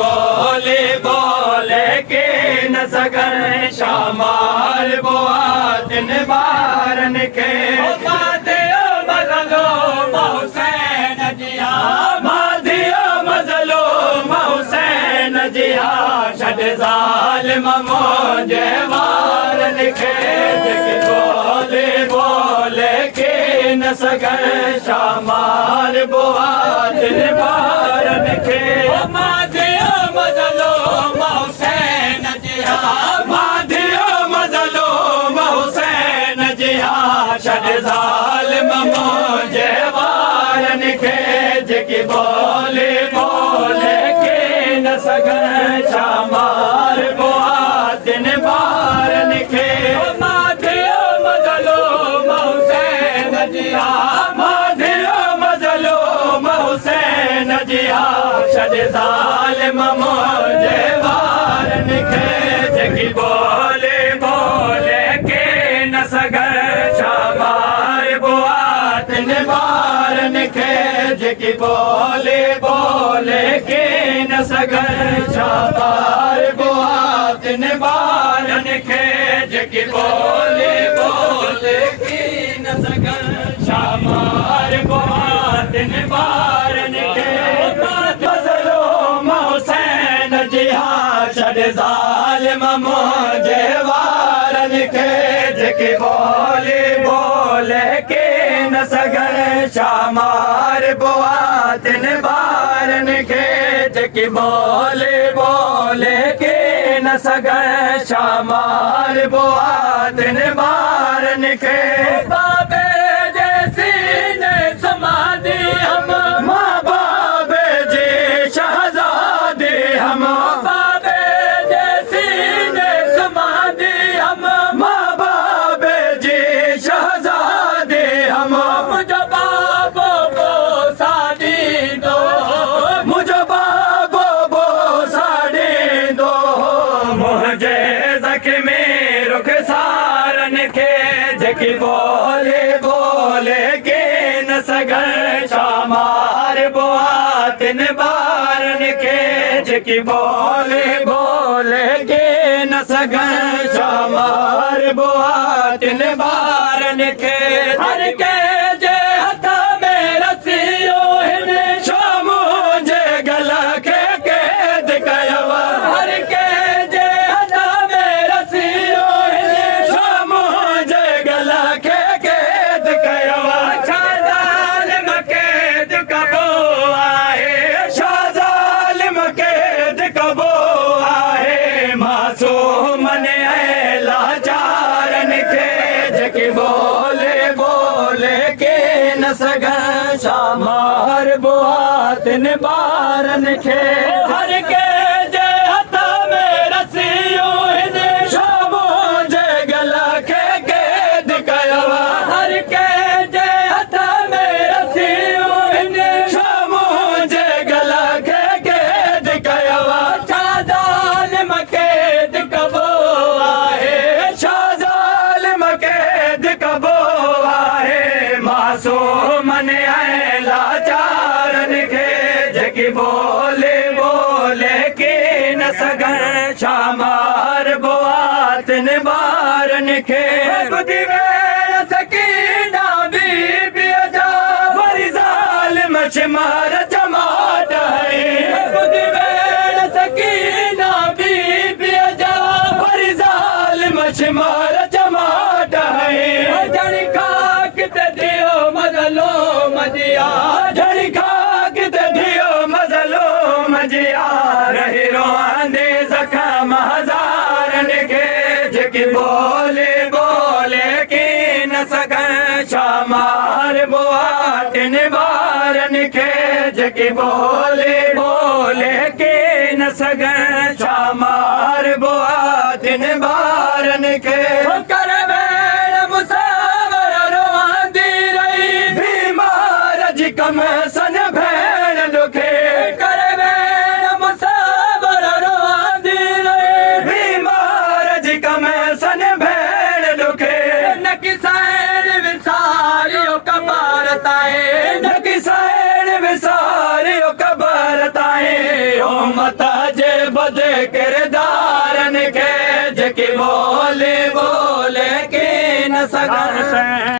बोले बोले के न सगन शामार बुआतिन बारन के माधियो मजलो हुसैन जिया माधियो मजलो हुसैन जिया छद ज़ालिम मुझे वारन के बोले बोले के न सगन शामार बुआतिन बारन के माधियो मजलो हुसैन जिया माधियो मजलो हुसैन जिया छद ज़ालिम मुझे वारन के जेकी बोले बोले के न सगन शामार बुआतिन बारन के माधियो मजलो हुसैन जिया माधियो मजलो हुसैन जिया छद ज़ालिम मुझे वारन के जेकी बोले बोले के न सगन शामार बुआतिन बारन के जेकी बोले बोले के न सगन शामार बुआतिन बारन के जेकी बोले बोले के न सगन शामार बुआतिन बारन के मजलो हुसैन जिया छद ज़ालिम मुझे वारन के जेकी बोले बोले के न सगन शामार बुआतिन बारन के जेकी बोले बोले के न सगन शामार बुआतिन बारन के बाबे जैसी ने समाधि हम माँ बाबे जी शहजादे हम बाबे जैसी ने समाधि हम माँ बाबे जी शहजादे हम मुझे बाबो को साड़ी दो मुझे बाबो को साड़ी दो मुझे ज़ख्म रुख सारन के जेकी बोले बोले के न सगन शामार बुआतिन बारन के जेकी बोले बोले के न सगन शामार बुआतिन बारन के हर के जे हथा में रसियो हिन शामो जे गला के कैद कयवा हर के जे हथा में रसियो हिन शामो जे गला के कैद कयवा शाहज़ालिम कैद कबो आहे शाहज़ालिम कैद कबो आहे मासूम ने लाचारन के जेकी बोले बोले के न सगन शामार बुआतिन बारन के हर के जे हथा में रसियो हिन शामो जे गला के कैद कयवा हर के जे हथा में रसियो हिन शामो जे गला के कैद कयवा शाहज़ालिम कैद कबो आहे शाहज़ालिम कैद कबो आहे मासूम ने लाचारन के जेकी बोले बोले के न सगन शामार बुआतिन बारन के बुद्धि में सकीना बीबी जा वरी ज़ालिम शिमार जमात है बुद्धि में सकीना बीबी जा वरी ज़ालिम शिमार जमात है जड़ी खाक ते दियो मजलो मजिया जड़ी खाक ते दियो मजलो मजिया रही रोंदे ज़ख्म हज़ारन के जेकी बोले बोले के न सगन शामार बुआतिन बारन के जेकी बोले बोले के न सगन शामार बुआतिन बारन के कर वेल मुसावर रोंदी रही बीमार जी कम सन भेण दुखे कर वेल मुसावर रोंदी रही बीमार जी कम सन भेण दुखे न किसान विसारियो कबार ताए न किसान विसारियो कबार ताए ओ मता के बोले बोले के न सगन